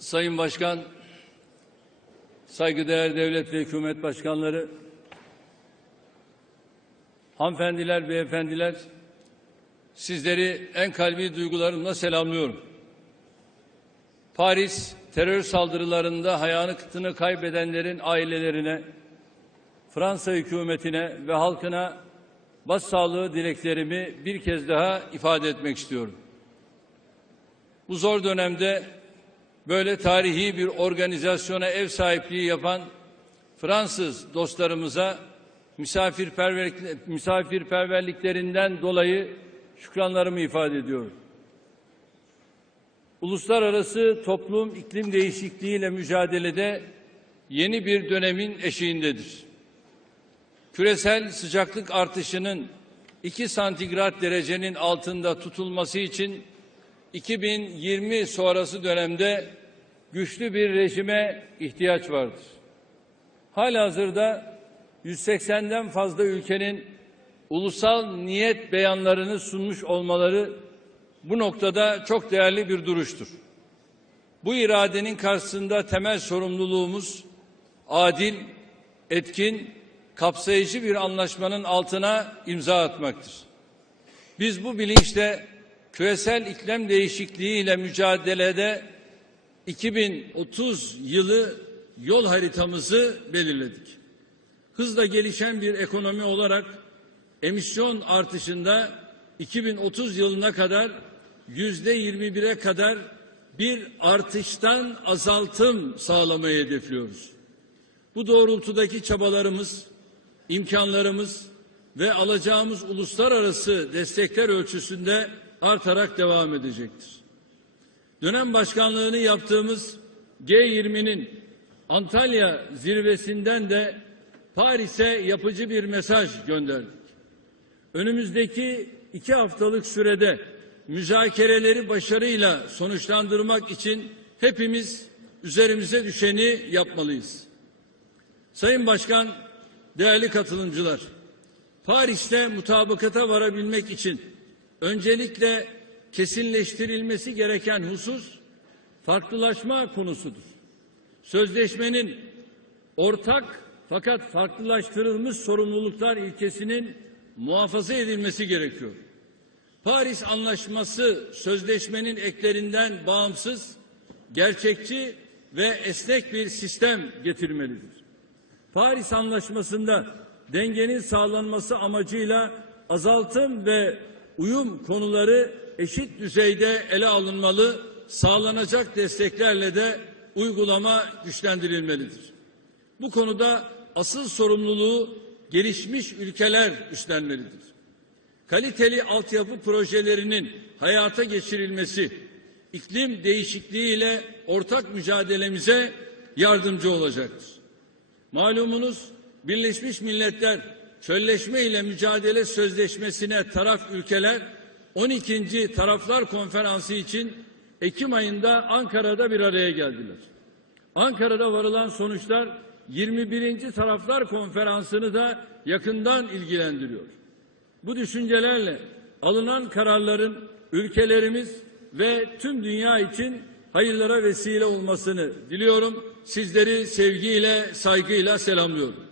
Sayın Başkan, saygıdeğer devlet ve hükümet başkanları, hanımefendiler, beyefendiler, sizleri en kalbi duygularımla selamlıyorum. Paris terör saldırılarında hayatını kaybedenlerin ailelerine, Fransa hükümetine ve halkına başsağlığı dileklerimi bir kez daha ifade etmek istiyorum. Bu zor dönemde böyle tarihi bir organizasyona ev sahipliği yapan Fransız dostlarımıza misafirperverlik, misafirperverliklerinden dolayı şükranlarımı ifade ediyorum. Uluslararası toplum iklim değişikliğiyle mücadelede yeni bir dönemin eşiğindedir. Küresel sıcaklık artışının 2 santigrat derecenin altında tutulması için 2020 sonrası dönemde güçlü bir rejime ihtiyaç vardır. Halihazırda 180'den fazla ülkenin ulusal niyet beyanlarını sunmuş olmaları bu noktada çok değerli bir duruştur. Bu iradenin karşısında temel sorumluluğumuz adil, etkin, kapsayıcı bir anlaşmanın altına imza atmaktır. Biz bu bilinçle küresel iklim değişikliği ile mücadelede 2030 yılı yol haritamızı belirledik. Hızla gelişen bir ekonomi olarak emisyon artışında 2030 yılına kadar yüzde 21'e kadar bir artıştan azaltım sağlamayı hedefliyoruz. Bu doğrultudaki çabalarımız, imkanlarımız ve alacağımız uluslararası destekler ölçüsünde artarak devam edecektir. Dönem başkanlığını yaptığımız G20'nin Antalya zirvesinden de Paris'e yapıcı bir mesaj gönderdik. Önümüzdeki iki haftalık sürede müzakereleri başarıyla sonuçlandırmak için hepimiz üzerimize düşeni yapmalıyız. Sayın Başkan, değerli katılımcılar, Paris'te mutabakata varabilmek için öncelikle kesinleştirilmesi gereken husus farklılaşma konusudur. Sözleşmenin ortak fakat farklılaştırılmış sorumluluklar ilkesinin muhafaza edilmesi gerekiyor. Paris Anlaşması sözleşmenin eklerinden bağımsız, gerçekçi ve esnek bir sistem getirmelidir. Paris Anlaşması'nda dengenin sağlanması amacıyla azaltım ve uyum konuları eşit düzeyde ele alınmalı, sağlanacak desteklerle de uygulama güçlendirilmelidir. Bu konuda asıl sorumluluğu gelişmiş ülkeler üstlenmelidir. Kaliteli altyapı projelerinin hayata geçirilmesi, iklim değişikliğiyle ortak mücadelemize yardımcı olacaktır. Malumunuz Birleşmiş Milletler Çölleşme ile Mücadele Sözleşmesi'ne taraf ülkeler 12. Taraflar Konferansı için Ekim ayında Ankara'da bir araya geldiler. Ankara'da varılan sonuçlar 21. Taraflar Konferansı'nı da yakından ilgilendiriyor. Bu düşüncelerle alınan kararların ülkelerimiz ve tüm dünya için hayırlara vesile olmasını diliyorum. Sizleri sevgiyle, saygıyla selamlıyorum.